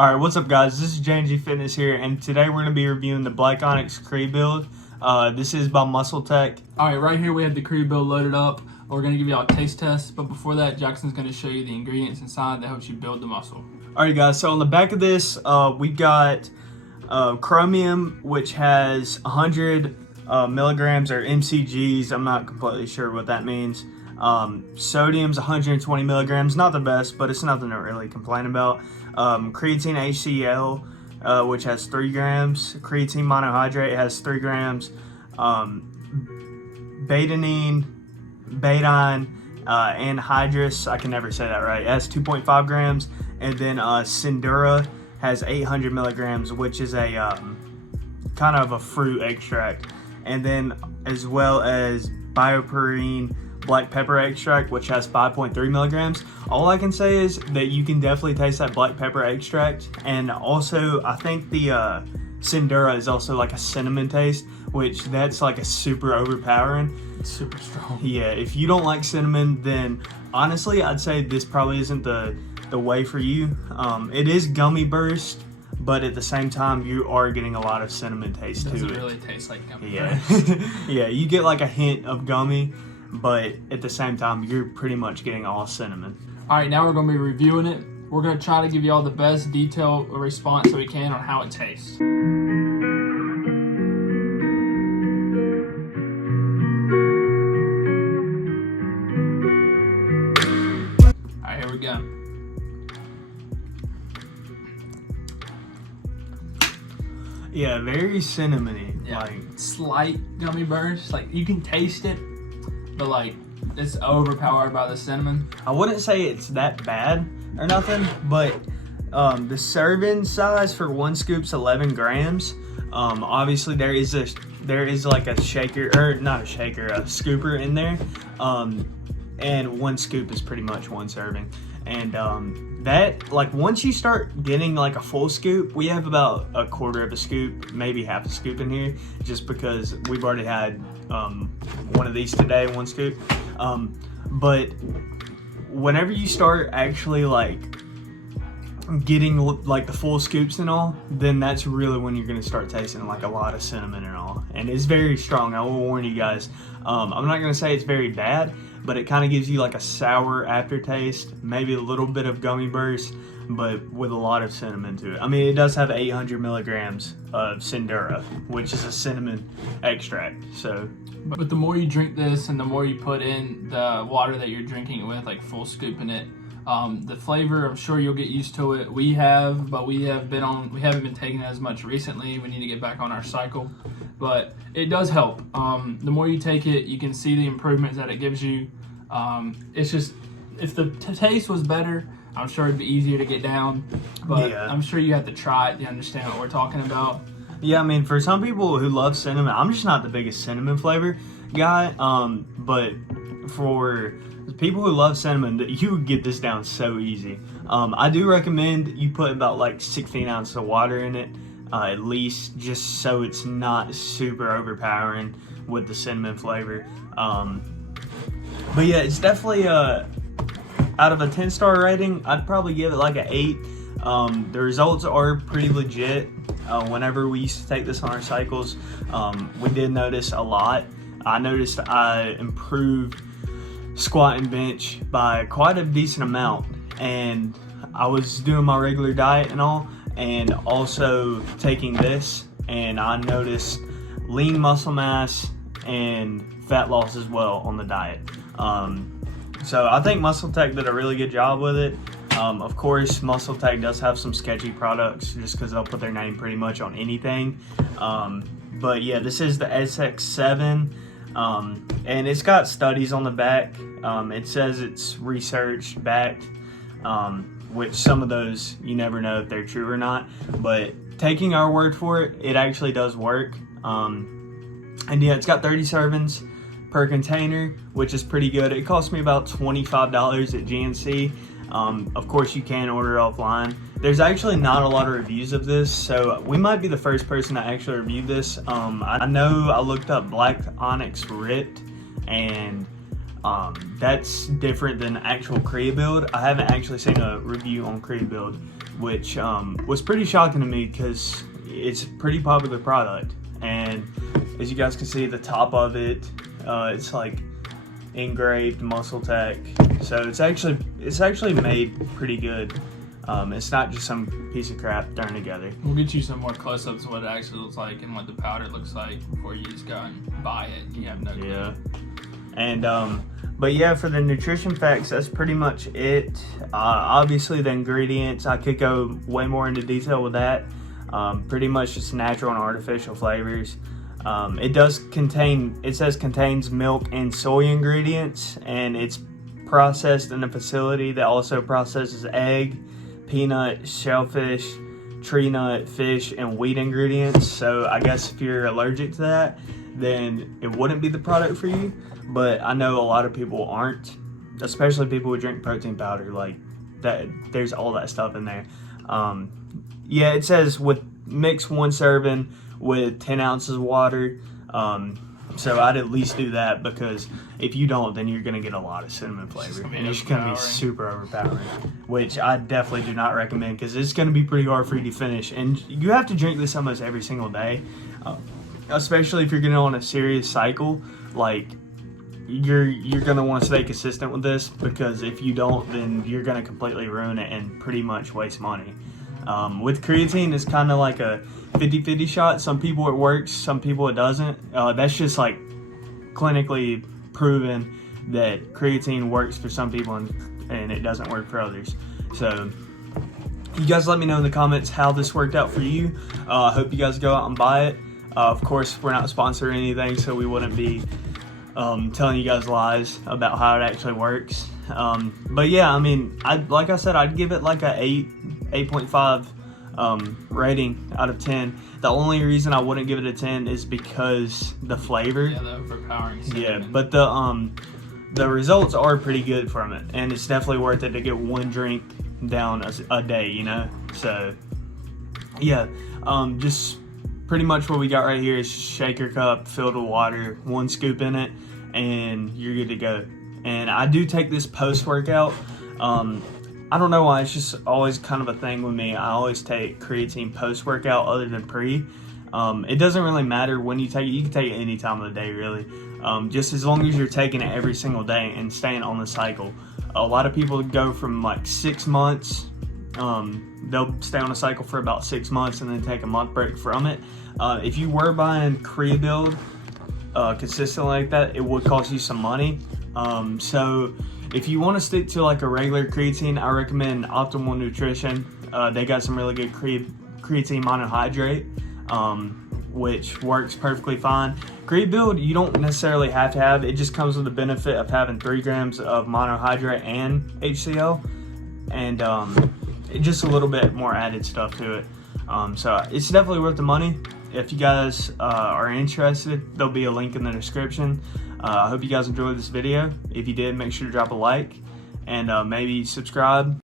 Alright, what's up guys? This is J&G Fitness here, and today we're going to be reviewing the Black Onyx Creabuild. This is by Muscle Tech. Alright, right here we have the Creabuild loaded up. We're going to give you all a taste test, but before that, Jackson's going to show you the ingredients inside that helps you build the muscle. Alright guys, so on the back of this, we got chromium, which has 100 milligrams or mcgs. I'm not completely sure what that means. Sodium's 120 milligrams, not the best, but it's nothing to really complain about. Creatine HCl, which has 3 grams. Creatine monohydrate has 3 grams. Betadine, anhydrous, I can never say that right, it has 2.5 grams. And then Sindura has 800 milligrams, which is a kind of a fruit extract. And then as well as BioPerine black pepper extract, which has 5.3 milligrams. All I can say is that you can definitely taste that black pepper extract, and also I think the Sindura is also like a cinnamon taste, which that's like a super overpowering. It's super strong. Yeah, if you don't like cinnamon, then honestly I'd say this probably isn't the way for you. It is gummy burst, but at the same time you are getting a lot of cinnamon taste to it. Doesn't really taste like gummy Yeah. burst. Yeah, you get like a hint of gummy, but at the same time you're pretty much getting all cinnamon. Alright, now we're going to be reviewing it. We're going to try to give you all the best detailed response that we can on how it tastes. Alright, here we go. Yeah, very cinnamony. Yeah, Like, slight gummy burst. Like, you can taste it, but like, it's overpowered by the cinnamon. I wouldn't say it's that bad or nothing, but the serving size for 1 scoop's 11 grams. Obviously there is like a shaker, or not a shaker, a scooper in there. And 1 scoop is pretty much 1 serving. And that, like, once you start getting like a full scoop, we have about 1/4 of a scoop, maybe half a scoop in here, just because we've already had one of these today, 1 scoop. But whenever you start actually like getting like the full scoops and all, then that's really when you're gonna start tasting like a lot of cinnamon and all. And it's very strong, I will warn you guys. I'm not gonna say it's very bad, but it kind of gives you like a sour aftertaste, maybe a little bit of gummy burst, but with a lot of cinnamon to it. I mean, it does have 800 milligrams of Sindura, which is a cinnamon extract. So, but the more you drink this and the more you put in the water that you're drinking it with, like full scoop in it, the flavor, I'm sure you'll get used to it. We have, but we haven't been taking it as much recently. We need to get back on our cycle, but it does help. The more you take it, you can see the improvements that it gives you. It's just, if the taste was better, I'm sure it'd be easier to get down, but yeah. I'm sure you have to try it to understand what we're talking about. Yeah, I mean, for some people who love cinnamon, I'm just not the biggest cinnamon flavor guy, but for people who love cinnamon, you would get this down so easy. I do recommend you put about like 16 ounces of water in it, at least, just so it's not super overpowering with the cinnamon flavor. But yeah, it's definitely, out of a 10-star rating, I'd probably give it like an 8. The results are pretty legit. Whenever we used to take this on our cycles, we did notice a lot. I noticed I improved squat and bench by quite a decent amount, and I was doing my regular diet and all, and also taking this, and I noticed lean muscle mass and fat loss as well on the diet. So I think Muscle Tech did a really good job with it. Of course, Muscle Tech does have some sketchy products just because they'll put their name pretty much on anything. But yeah, this is the SX7, and it's got studies on the back. It says it's research backed, which some of those you never know if they're true or not, but taking our word for it, it actually does work. And yeah, it's got 30 servings per container, which is pretty good. It cost me about $25 at GNC. Of course, you can order it offline. There's actually not a lot of reviews of this, so we might be the first person to actually review this. I know I looked up Black Onyx Ripped, and that's different than actual Creabuild. I haven't actually seen a review on Creabuild, which was pretty shocking to me because it's a pretty popular product. And as you guys can see, the top of it, it's like engraved Muscle Tech, so it's actually made pretty good. It's not just some piece of crap thrown together. We'll get you some more close-ups of what it actually looks like and what the powder looks like before you just go and buy it. You have no clue. Yeah. And but yeah, for the nutrition facts, that's pretty much it. Obviously the ingredients, I could go way more into detail with that. Pretty much just natural and artificial flavors. It says contains milk and soy ingredients, and it's processed in a facility that also processes egg, peanut, shellfish, tree nut, fish, and wheat ingredients. So I guess if you're allergic to that, then it wouldn't be the product for you. But I know a lot of people aren't, especially people who drink protein powder. Like that, there's all that stuff in there. Yeah, it says mix 1 serving with 10 ounces of water. So I'd at least do that, because if you don't, then you're gonna get a lot of cinnamon flavor, and it's gonna be super overpowering, which I definitely do not recommend, because it's gonna be pretty hard for you to finish, and you have to drink this almost every single day, especially if you're getting on a serious cycle. Like you're gonna want to stay consistent with this, because if you don't, then you're gonna completely ruin it and pretty much waste money. With creatine, it's kind of like a 50-50 shot. Some people it works, some people it doesn't. That's just like clinically proven that creatine works for some people and it doesn't work for others. So you guys let me know in the comments how this worked out for you. I hope you guys go out and buy it. Of course, we're not sponsoring anything, so we wouldn't be telling you guys lies about how it actually works. But yeah, I mean, like I said, I'd give it like a 8.5 rating out of 10. The only reason I wouldn't give it a 10 is because the flavor. Yeah, the overpowering cinnamon. Yeah, but the results are pretty good from it, and it's definitely worth it to get 1 drink down a day, you know. So yeah, just pretty much what we got right here is shaker cup filled with water, 1 scoop in it, and you're good to go. And I do take this post-workout. I don't know why, it's just always kind of a thing with me. I always take creatine post-workout other than pre. It doesn't really matter when you take it. You can take it any time of the day, really. Just as long as you're taking it every single day and staying on the cycle. A lot of people go from like 6 months. They'll stay on a cycle for about 6 months and then take a month break from it. If you were buying Creabuild consistently like that, it would cost you some money. So if you want to stick to like a regular creatine, I recommend Optimal Nutrition. They got some really good creatine monohydrate, which works perfectly fine. Creabuild, you don't necessarily have to have. It just comes with the benefit of having 3 grams of monohydrate and HCl, and just a little bit more added stuff to it. So it's definitely worth the money. If you guys are interested, there'll be a link in the description. I hope you guys enjoyed this video. If you did, make sure to drop a like and maybe subscribe.